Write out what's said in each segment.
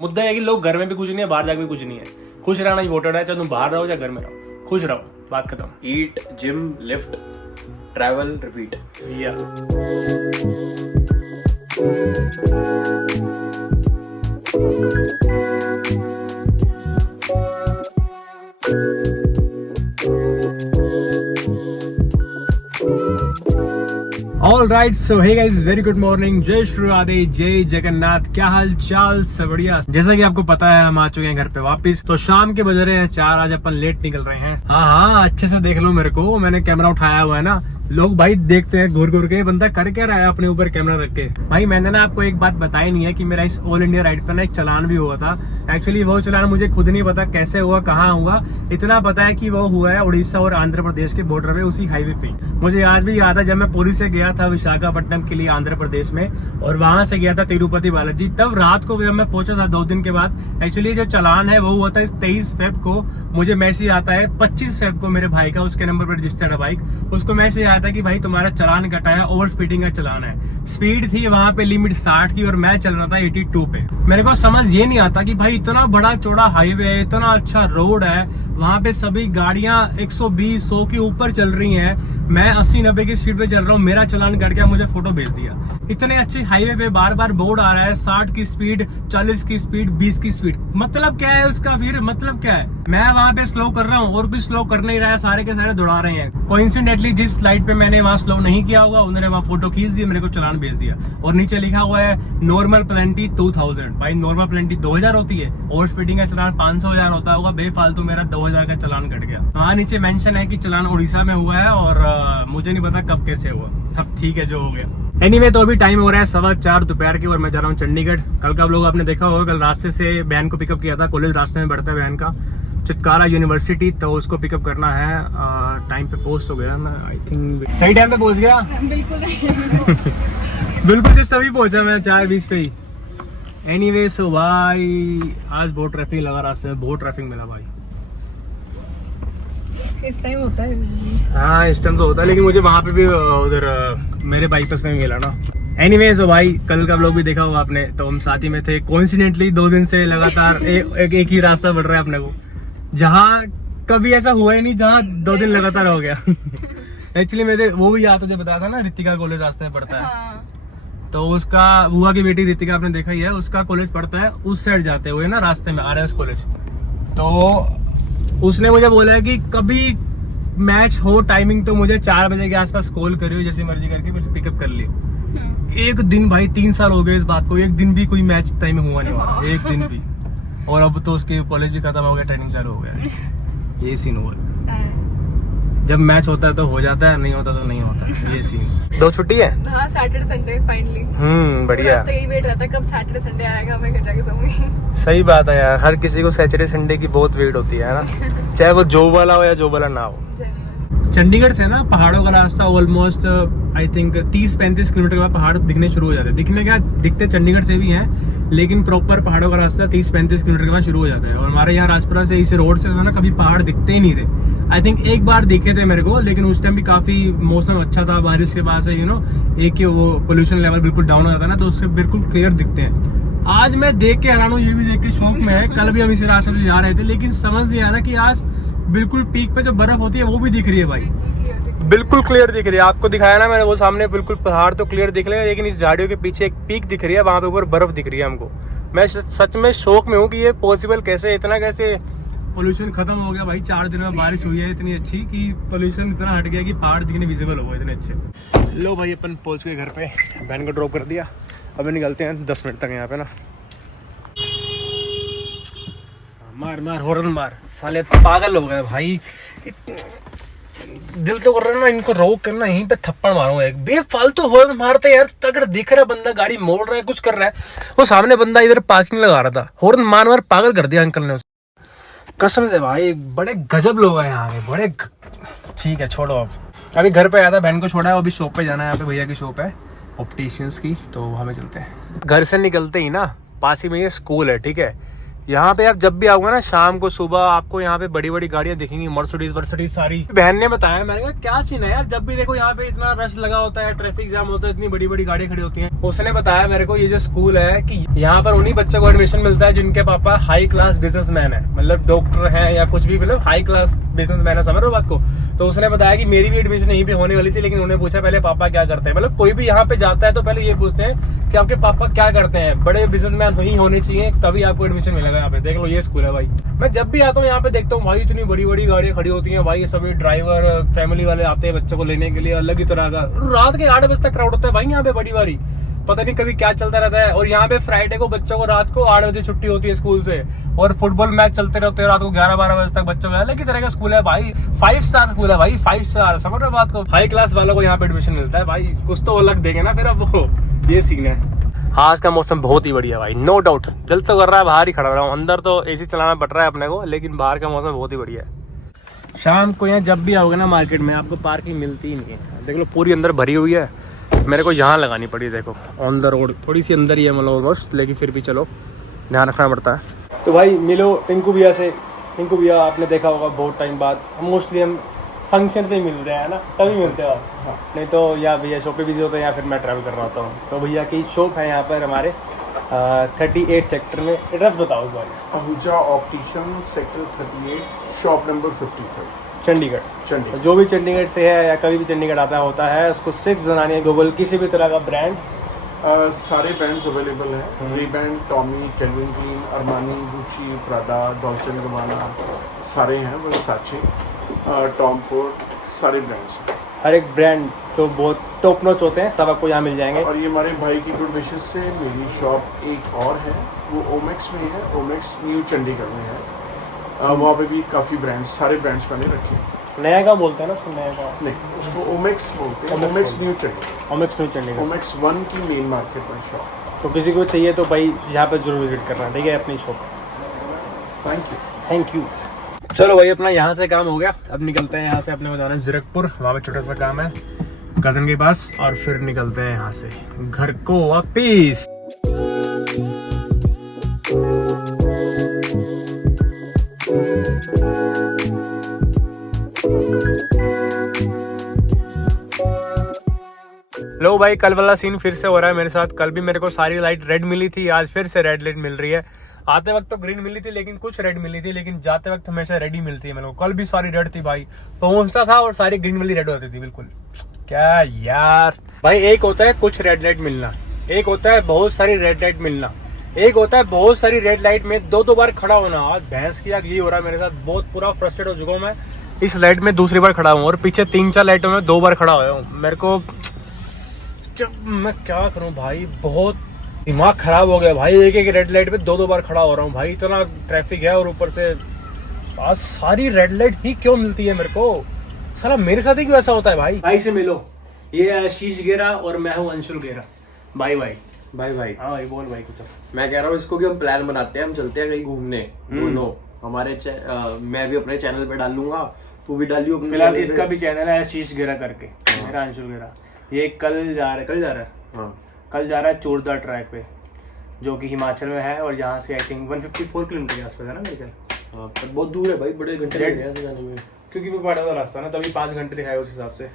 मुद्दा है कि लोग घर में भी कुछ नहीं है, बाहर जाके भी कुछ नहीं है। खुश रहना इम्पोर्टेंट है, चाहे तुम बाहर रहो या घर में रहो, खुश रहो, बात खत्म। Eat, gym, lift, travel, repeat. Yeah all right, so hey guys, very good morning, जय श्री राधे, जय जगन्नाथ। क्या हाल चाल, सब बढ़िया। जैसा कि आपको पता है हम आ चुके हैं घर पे वापस। तो शाम के बज रहे हैं 4, आज अपन लेट निकल रहे हैं। हाँ, अच्छे से देख लो मेरे को, मैंने कैमरा उठाया हुआ है ना। लोग भाई देखते हैं घूर घूर के, बंदा कर क्या रहा है अपने ऊपर कैमरा रख के। भाई मैंने ना आपको एक बात बताई नहीं है कि मेरा इस ऑल इंडिया राइड पर ना एक चलान भी हुआ था। एक्चुअली वो चलान मुझे खुद नहीं पता कैसे हुआ, कहाँ हुआ। इतना पता है कि वो हुआ है उड़ीसा और आंध्र प्रदेश के बॉर्डर पे, उसी हाईवे पे। मुझे आज भी याद है जब मैं पुरी से गया था विशाखापट्टनम के लिए आंध्र प्रदेश में, और वहां से गया था तिरुपति बालाजी। तब रात को जब मैं पहुंचा था 2 दिन के बाद, एक्चुअली जो चलान है वो हुआ था 23 फेब को। मुझे मैसेज आता है 25 फेब को मेरे भाई का, उसके नंबर पर रजिस्टर्ड है बाइक, उसको मैसेज आया था कि भाई तुम्हारा चलान कटा है, ओवर स्पीडिंग का चलान है। स्पीड थी वहां पे लिमिट 60 की और मैं चल रहा था 82 पे। मेरे को समझ ये नहीं आता कि भाई इतना बड़ा चौड़ा हाईवे है, इतना अच्छा रोड है, वहां पे सभी गाड़ियां 120 100 के ऊपर चल रही हैं, मैं 80-90 की स्पीड पे चल रहा हूँ, मेरा चलान कट गया, मुझे फोटो भेज दिया। इतने अच्छे हाईवे पे बार बार बोर्ड आ रहा है 60 की स्पीड, 40 की स्पीड, 20 की स्पीड। मतलब क्या है उसका, फिर मतलब क्या है? मैं वहां पे स्लो कर रहा हूँ और भी स्लो कर नहीं रहा है, सारे के सारे दौड़ा रहे हैं। कोइंसिडेंटली जिस लाइट पे मैंने वहां स्लो नहीं किया होगा, उन्होंने वहां फोटो खींच दी, मेरे को चलान भेज दिया। और नीचे लिखा हुआ है नॉर्मल पेनल्टी 2000। भाई नॉर्मल पेनल्टी 2000 होती है, ओवर स्पीडिंग का चलान 500-1000 होता होगा, बेफालतू मेरा 2000 का चलान कट गया। वहाँ नीचे मेंशन है कि चलान उड़ीसा में हुआ है, और मुझे नहीं पता कब कैसे हुआ। अब ठीक है, जो हो गया। एनीवे, तो अभी टाइम हो रहा है 4:15 दोपहर के, और मैं जा रहा हूँ चंडीगढ़। कल का लोग आपने देखा होगा, कल रास्ते से बहन को पिकअप किया था, कॉलेज रास्ते में बढ़ता है बहन का, चितकारा यूनिवर्सिटी, तो उसको पिकअप करना है। टाइम पे पहुंच हो गया मैं, आई थिंक सही टाइम पे पहुंच गया। बिल्कुल नहीं। बिल्कुल जस्ट अभी पहुंचा मैं 4:20 पे ही। एनीवे, सो भाई आज बहुत ट्रैफिक लगा रास्ते में, बहुत ट्रैफिक मिला भाई। इस टाइम होता है हाँ, इस टाइम तो होता है, लेकिन मुझे वहां पे भी उधर मेरे बाईपास में मिला ना। एनीवे, तो भाई कल का व्लॉग भी देखा होगा आपने, तो हम साथ ही में थे। कोइंसिडेंटली 2 दिन से लगातार एक ही रास्ता बढ़ रहा है अपने को, जहाँ कभी ऐसा हुआ ही नहीं, जहाँ 2 दिन लगातार हो गया। एक्चुअली मेरे वो भी याद, तुझे बताया था ना, रितिका कॉलेज रास्ते में पड़ता है। हाँ। तो उसका बुआ की बेटी रितिका आपने देखा ही है, उसका कॉलेज पड़ता है उस साइड जाते हुए ना, रास्ते में RS कॉलेज। तो उसने मुझे बोला है कि कभी मैच हो टाइमिंग तो मुझे 4 बजे के आसपास कॉल करियो, जैसी मर्जी करके मुझे पिकअप कर लियो। एक दिन भाई 3 साल हो गए इस बात को, एक दिन भी कोई मैच टाइम हुआ नहीं हुआ, एक दिन भी। और अब तो उसके कॉलेज भी खत्म हो गया, ट्रेनिंग चालू हो गया। ये सीन हुआ, जब मैच होता है तो हो जाता है, नहीं होता तो नहीं होता, ये सीन। 2 छुट्टी है। हाँ, सैटरडे संडे फाइनली। बढ़िया। तो यही वेट रहता है कब सैटरडे संडे आएगा, मैं घर जाके सोऊंगी। सही बात है यार, हर किसी को सैटरडे संडे की बहुत वेट होती है ना, चाहे वो जॉब वाला हो या जॉब वाला ना हो। चंडीगढ़ से ना पहाड़ों का रास्ता ऑलमोस्ट आई थिंक 30-35 किलोमीटर के बाद पहाड़ दिखने शुरू हो जाते हैं। दिखने क्या दिखते चंडीगढ़ से भी हैं, लेकिन प्रॉपर पहाड़ों का रास्ता 30-35 किलोमीटर के बाद शुरू हो जाता है। और हमारे यहाँ राजपुरा से इस रोड से ना कभी पहाड़ दिखते ही नहीं थे। आई थिंक एक बार दिखे थे मेरे को, लेकिन उस टाइम भी काफी मौसम अच्छा था, बारिश के बाद से एक वो पोल्यूशन लेवल बिल्कुल डाउन हो जाता है ना, तो उससे बिल्कुल क्लियर दिखते हैं। आज मैं देख के हैरान हूँ, ये भी देख के शौक में है। कल भी हम इसी रास्ते से जा रहे थे, लेकिन समझ नहीं आ रहा कि आज बिल्कुल पीक पे जो बर्फ होती है वो भी दिख रही है भाई, बिल्कुल क्लियर दिख रही है। आपको दिखाया ना मैंने, वो सामने बिल्कुल पहाड़ तो क्लियर दिख रहे हैं, लेकिन इस झाड़ियों के पीछे एक पीक दिख रही है, वहां पे ऊपर बर्फ दिख रही है हमको। मैं सच में शौक में हूँ कि ये पॉसिबल कैसे, इतना कैसे पोल्यूशन खत्म हो गया भाई। 4 दिन में बारिश हुई है इतनी अच्छी कि पोल्यूशन इतना हट गया कि पहाड़ दिखने विजिबल हो गए इतने अच्छे। लो भाई, अपन पहुंच गए घर पे, बहन को ड्रॉप कर दिया, अभी निकलते हैं 10 मिनट तक यहाँ पे ना। मार मार हॉर्न मार, साले पागल हो गए भाई। दिल तो कर रहा है ना इनको रोक करना, यहीं पे थप्पड़ मारूंगा एक। बेफालतू हॉर्न मारते यार, अगर दिख रहा बंदा गाड़ी मोड़ रहा है, कुछ कर रहा है, वो सामने बंदा इधर पार्किंग लगा रहा था, हॉर्न मार मार पागल कर दिया अंकल ने उसे। कसम से भाई, बड़े गजब लोग हैं यहाँ के, बड़े ठीक है, छोड़ो अब। अभी घर पे आया था, बहन को छोड़ा है, अभी शॉप पे जाना है। यहाँ पे भैया की शॉप है ऑप्टिशियंस की, तो हमें चलते हैं। घर से निकलते ही ना पास ही में ये स्कूल है, ठीक है। यहाँ पे आप जब भी आओगे ना शाम को सुबह, आपको यहाँ पे बड़ी बड़ी गाड़ियां दिखेंगी, मर्सिडीज सारी। बहन ने बताया, मैंने कहा क्या सीन है यार, जब भी देखो यहाँ पे इतना रश लगा होता है, ट्रैफिक जाम होता है, इतनी बड़ी बड़ी गाड़ियां खड़ी होती हैं। उसने बताया मेरे को ये जो स्कूल है कि यहाँ पर उन्हीं बच्चों को एडमिशन मिलता है जिनके पापा हाई क्लास बिजनेसमैन है, मतलब डॉक्टर है या कुछ भी, मतलब हाई क्लास बिजनेसमैन है, समझ रहे हो बात को। तो उसने बताया कि मेरी भी एडमिशन यहीं पे होने वाली थी, लेकिन उन्होंने पूछा पहले पापा क्या करते हैं, मतलब कोई भी यहाँ पे जाता है तो पहले ये पूछते हैं कि आपके पापा क्या करते हैं, बड़े बिजनेसमैन ही होने चाहिए तभी आपको एडमिशन मिलेगा यहाँ पे। देख लो ये स्कूल है भाई। मैं जब भी आता हूँ यहाँ पे देखता हूँ भाई इतनी बड़ी बड़ी गाड़ियां खड़ी होती हैं भाई, सभी ड्राइवर फैमिली वाले आते हैं बच्चों को लेने के लिए, अलग ही तरह का। रात के 8 बजे तक क्राउड होता है भाई यहाँ पे बड़ी बारी, पता नहीं कभी क्या चलता रहता है। और यहाँ पे फ्राइडे को बच्चों को रात को 8 बजे छुट्टी होती है स्कूल से, और फुटबॉल मैच चलते रहते हैं रात को 11-12 बजे तक बच्चों का। अलग ही तरह का स्कूल है भाई, 5 स्टार स्कूल है भाई, 5 स्टार, समझ रहे बात को। हाई क्लास वालों को यहाँ पे एडमिशन मिलता है भाई, कुछ तो अलग देंगे ना फिर। अब वो ये सीन है। आज का मौसम बहुत ही बढ़िया भाई, नो डाउट। दिल से कर रहा है बाहर ही खड़ा रहा हूँ, अंदर तो एसी चलाना पड़ रहा है अपने को, लेकिन बाहर का मौसम बहुत ही बढ़िया है। शाम को यहाँ जब भी आओगे ना मार्केट में, आपको पार्किंग मिलती ही नहीं है। देख लो पूरी अंदर भरी हुई है, मेरे को यहाँ लगानी पड़ी। देखो ऑन द रोड, थोड़ी सी अंदर ही है मतलब ऑलमोस्ट, लेकिन फिर भी चलो ध्यान रखना पड़ता है। तो भाई मिलो टिंकू भैया से। टिंकू भैया आपने देखा होगा बहुत टाइम बाद, मोस्टली हम फंक्शन पे मिल रहे हैं ना, तभी मिलते हैं। हाँ। नहीं तो या भैया शॉप पे बिजी होते हैं या फिर मैं ट्रैवल कर रहा होता हूँ। तो भैया की शॉप है यहाँ पर हमारे 38 सेक्टर में। एड्रेस बताओ इस बार। Ahuja optician sector 38 shop number 55 Chandigarh. जो भी चंडीगढ़ से है या कभी भी चंडीगढ़ आता होता है, उसको स्टिक्स बनानी है, गूगल किसी भी तरह का ब्रांड, सारे ब्रांड्स अवेलेबल हैं। Ray Ban, Tommy, Calvin Klein, Armani, Gucci, Prada, Dolce and Gabbana, सारे हैं। वर्साचे, टॉम फोर्ड, सारे ब्रांड्स हैं। हर एक ब्रांड जो बहुत टॉप नॉच होते हैं सब आपको यहाँ मिल जाएंगे। और ये हमारे भाई की गुड विशेस से मेरी शॉप एक और है, वो ओमेक्स में है। ओमेक्स न्यू चंडीगढ़ में है। वहाँ पे भी काफ़ी ब्रांड्स, सारे ब्रांड्स मैंने रखे हैं। नया का बोलते हैं ना उसको, नया का नहीं, उसको ओमेक्स बोलते हैं। ओमेक्स न्यू चंडीगढ़। ओमेक्स न्यू चंडीगढ़, ओमेक्स 1 की मेन मार्केट में शॉप। तो किसी को चाहिए तो भाई यहाँ पर जरूर विजिट करना, ठीक है, अपनी शॉप। Thank you. चलो भाई अपना यहाँ से काम हो गया, अब निकलते हैं यहाँ से। अपने को जाना है जीरकपुर, वहाँ पे छोटा सा काम है कजन के पास, और फिर निकलते हैं यहाँ से घर को वापिस। लो भाई, कल वाला सीन फिर से हो रहा है मेरे साथ। कल भी मेरे को सारी लाइट रेड मिली थी, आज फिर से रेड लाइट मिल रही है। आते वक्त तो ग्रीन मिली थी, लेकिन कुछ रेड मिली थी, लेकिन जाते वक्त हमेशा रेड ही मिलती है मेरे को। कल भी सारी रेड थी भाई, पहुंचता था और सारी ग्रीन वाली रेड होती थी बिल्कुल। क्या यार भाई, एक होता है कुछ रेड लाइट मिलना, एक होता है बहुत सारी रेड लाइट मिलना, एक होता है बहुत सारी रेड लाइट में 2-2 बार खड़ा होना। आज भैंस की आग ये हो रहा है मेरे साथ, बहुत पूरा फ्रस्ट्रेट हो चुका हूँ मैं। इस लाइट में दूसरी बार खड़ा हूँ और पीछे 3-4 लाइटों में 2 बार खड़ा हुआ हूँ। मेरे को मैं क्या करूं भाई, बहुत दिमाग खराब हो गया भाई। एक रेड लाइट पे 2-2 बार खड़ा हो रहा हूं भाई, इतना ट्रैफिक है। और ऊपर से आज सारी रेड लाइट ही क्यों मिलती है मेरे को, साला मेरे साथ ही क्यों ऐसा होता है भाई। भाई से मिलो, ये है आशीष गेरा और मैं हूँ अंशुल गेरा। Bye bye. भाई भाई हाँ भाई बोल भाई कुछ। मैं कह रहा हूँ इसको कि हम प्लान बनाते हैं, हम चलते हैं कहीं घूमने दोनों। हमारे मैं भी अपने चैनल पे डालूंगा, तू भी डालियो। फिलहाल इसका भी चैनल है आशीष गेरा करके, मेरा अंशुल गेरा। ये कल जा रहा है हाँ, कल जा रहा है चोरदा ट्रैक पे, जो कि हिमाचल में है, और यहाँ से आई थिंक 154 किलोमीटर के आसपास है ना मेरे ख्याल। हाँ, पर बहुत दूर है भाई, बड़े घंटे लग गए जाने में, क्योंकि वो बड़ा सा रास्ता ना, तभी 5 घंटे दिखाए उस हिसाब से।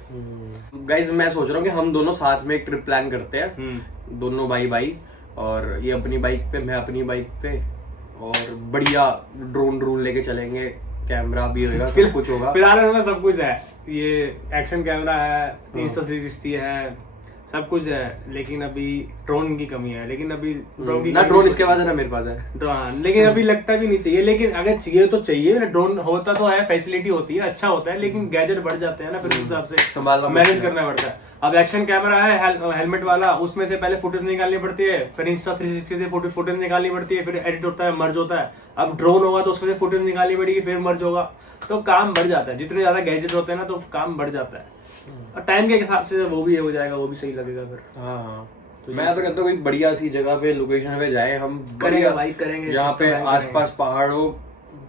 गाइज मैं सोच रहा हूँ कि हम दोनों साथ में एक ट्रिप प्लान करते हैं, दोनों भाई, और ये अपनी बाइक पे, मैं अपनी बाइक पे, और बढ़िया ड्रोन लेके चलेंगे, कैमरा भी होगा, सब कुछ होगा। फिलहाल हमें सब कुछ है, ये एक्शन कैमरा है, Insta360 है, सब कुछ है, लेकिन अभी ड्रोन की कमी है। लेकिन अभी ड्रोन इसके पास है ना, मेरे पास है। हाँ, लेकिन अभी लगता भी नहीं चाहिए, लेकिन अगर चाहिए तो चाहिए। ड्रोन होता तो है, फैसिलिटी होती है, अच्छा होता है, लेकिन गैजेट बढ़ जाते हैं ना, फिर उस हिसाब से संभालना मैनेज करना पड़ता है। अब एक्शन कैमरा है हेलमेट वाला, उसमें से पहले फुटेज निकालनी पड़ती है, फिर Insta360 से फुटेज निकालनी पड़ती है, फिर एडिट होता है, मर्ज होता है। अब ड्रोन होगा तो उसमें से फुटेज निकालनी पड़ेगी, फिर मर्ज होगा, तो काम बढ़ जाता है। जितने ज्यादा गैजेट होते हैं ना, तो काम बढ़ जाता है, और टाइम के हिसाब से वो भी हो जाएगा, वो भी सही लगेगा फिर। हाँ, तो मैं तो कहता हूँ कोई बढ़िया सी जगह पे, लोकेशन पे जाए हम, करेंगे भाई, करेंगे जहाँ पे आसपास पहाड़ हो,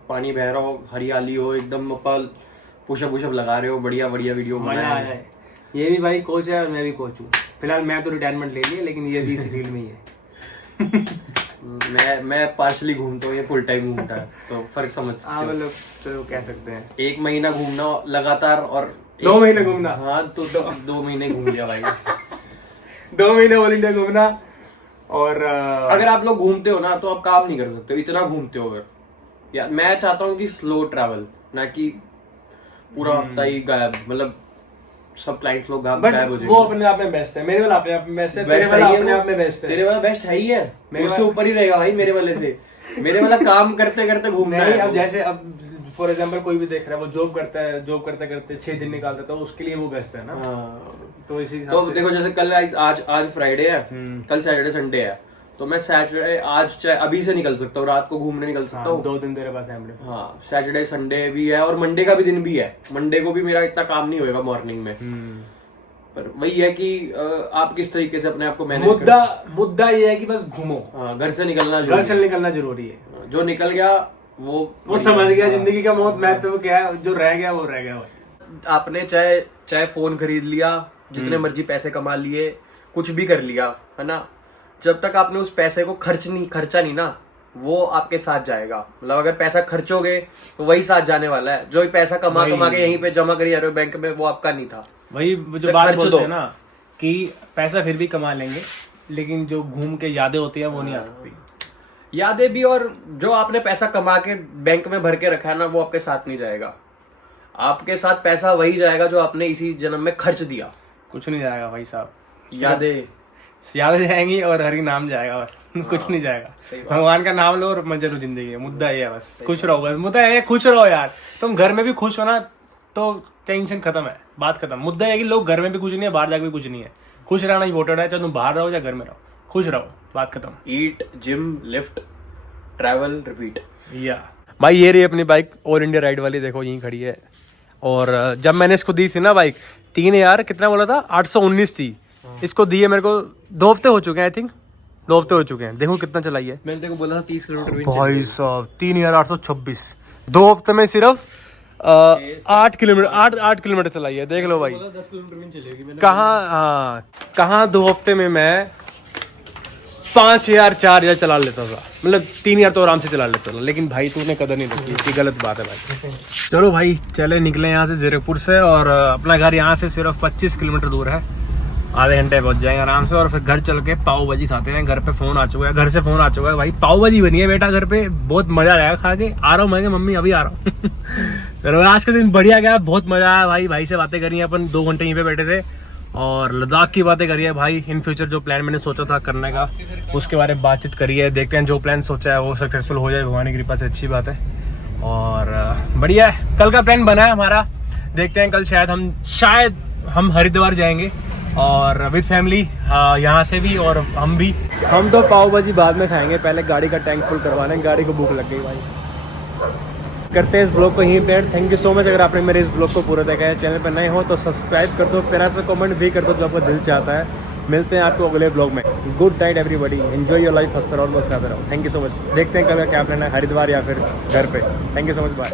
पानी बह रहा हो, हरियाली हो, एकदम अपन पुशअप लगा रहे हो, बढ़िया वीडियो मजा आ जाए। ये भी भाई कोच है और मैं भी कोच हूँ। फिलहाल मैं तो रिटायरमेंट ले लिया, लेकिन ये भी इसी फील्ड में ही है। मैं पार्शली घूमता हूँ, ये फुल टाइम घूमता है, तो फर्क समझ सकते हो। मतलब तो कह सकते हैं 1 महीना घूमना लगातार और 2 महीने घूमना। हाँ तो 2 महीने घूम लिया भाई। 2 महीने ऑल इंडिया घूमना। और अगर आप लोग घूमते हो ना तो आप काम नहीं कर सकते हो, इतना घूमते हो अगर। या मैं चाहता हूँ कि स्लो ट्रैवल, ना कि पूरा हफ्ता ही गायब, मतलब सब क्लाइंट्स लोग गायब हो वो जाएंगे। अपने आप में बेस्ट है, मेरे वाला अपने आप में बेस्ट है, तेरे बेस्ट वाला है ही है अपने वो। आप में बेस्ट है। तेरे वाला बेस्ट है ही है, मेरे उससे वाला- ऊपर ही रहेगा भाई मेरे वाले से। मेरे वाला काम करते करते घूमना नहीं, है। अब जैसे अब फॉर एग्जांपल कोई भी देख रहा है, वो जॉब करता है, जॉब करते करते 6 दिन निकालता है, तो उसके लिए वो बेस्ट है ना। हाँ। तो इसी तो हिसाब से देखो जैसे कल आज फ्राइडे है, कल सैटरडे संडे है, तो मैं सैटरडे आज चाहे अभी से निकल सकता हूँ, रात को घूमने निकल सकता हूँ। 2 दिन तेरे पास है। हाँ, सैटरडे संडे भी है और मंडे का भी दिन भी है। मंडे को भी मेरा इतना काम नहीं होएगा मॉर्निंग में, पर वही है कि आप किस तरीके से अपने आप को मैनेज मुद्दा ये है कि बस घूमो, घर से निकलना घर से निकलना जरूरी है। जो निकल गया वो समझ गया जिंदगी का बहुत महत्व क्या है, जो रह गया वो रह गया भाई। आपने चाहे फोन खरीद लिया, जितने मर्जी पैसे कमा लिए, कुछ भी कर लिया, है ना, जब तक आपने उस पैसे को खर्चा नहीं ना, वो आपके साथ जाएगा। मतलब अगर पैसा खर्चोगे तो वही साथ जाने वाला है। जो पैसा कमा के यहीं पे जमा करी जा रहे हो बैंक में, वो आपका नहीं था। वही जो बात बोलते हैं ना कि पैसा फिर भी कमा लेंगे, लेकिन जो घूम के यादें होती है वो नहीं आ सकती। यादें भी, और जो आपने पैसा कमा के बैंक में भर के रखा है ना, वो आपके साथ नहीं जाएगा। आपके साथ पैसा वही जाएगा जो आपने इसी जन्म में खर्च दिया। कुछ नहीं जाएगा भाई साहब, यादें जाएंगी और हरि नाम जाएगा बस। कुछ नहीं जाएगा। भगवान का नाम लो और मजे लो जिंदगी में। मुद्दा ये है बस, खुश रहो बस। मुद्दा ये खुश रहो यार। तुम घर में भी खुश हो ना तो टेंशन खत्म है, बात खत्म। मुद्दा है कि लोग घर में भी कुछ नहीं है, बाहर जाके भी कुछ नहीं है। खुश रहना इम्पोर्टेंट है, चाहे तुम बाहर रहो या घर में रहो, खुश रहो, बात खत्म। Eat, gym, lift, travel, repeat. या भाई ये रही अपनी बाइक ऑल इंडिया राइड वाली, देखो यहीं खड़ी है। और जब मैंने इसको दी थी ना बाइक, 3000 कितना बोला था, 819 थी। इसको दिए मेरे को 2 हफ्ते हो चुके हैं, आई थिंक 2 हफ्ते हो चुके हैं। देखो कितना चलाई है। मैंने तेरे को बोला था 30 किलोमीटर भाई साहब 3826, 2 हफ्ते में सिर्फ 8 किलोमीटर चलाई है। देख लो भाई 10 किलोमीटर भी चलेगी। कहाँ 2 हफ्ते में मैं 5000 4000 चला लेता था। मतलब 3000 तो आराम से चला लेता था, लेकिन भाई तूने कदर नहीं रखी, इसकी गलत बात है भाई। चलो भाई चले निकले यहाँ से जीरकपुर से, और अपना घर यहाँ से सिर्फ 25 किलोमीटर दूर है। आधे घंटे पहुंच जाएंगे आराम से, और फिर घर चल के पाव भाजी खाते हैं। घर पे फोन आ चुका है, घर से फोन आ चुका है भाई, पाव भाजी बनी है बेटा घर पे, बहुत मजा आएगा खा के। आ रहा हूँ मैं, मम्मी अभी आ रहा हूँ। तो आज का दिन बढ़िया गया, बहुत मजा आया भाई से बातें करी अपन 2 घंटे यहीं पे बैठे थे, और लद्दाख की बातें करी है भाई। इन फ्यूचर जो प्लान मैंने सोचा था करने का, उसके बारे में बातचीत करी है। देखते हैं जो प्लान सोचा है वो सक्सेसफुल हो जाए, भगवान की कृपा से, अच्छी बात है। और बढ़िया है, कल का प्लान बना है हमारा। देखते हैं कल शायद हम हरिद्वार जाएंगे, और विद फैमिली यहाँ से भी और हम भी। हम तो पाव भाजी बाद में खाएंगे, पहले गाड़ी का टैंक फुल करवाना है, गाड़ी को भूख लग गई भाई। करते हैं इस ब्लॉग को यहीं पे। Thank you so much. अगर आपने मेरे इस ब्लॉग को पूरा देखा है, चैनल पर नए हो तो सब्सक्राइब कर दो, प्यारा सा कमेंट भी कर दो जो आपका दिल चाहता है। मिलते हैं आपको अगले ब्लॉग में। Good night everybody, enjoy your life, हंसते रहो, मुस्कुराते रहो। Thank you so much. देखते हैं कल का क्या प्लान है, हरिद्वार या फिर घर पे। Thank you so much, bye.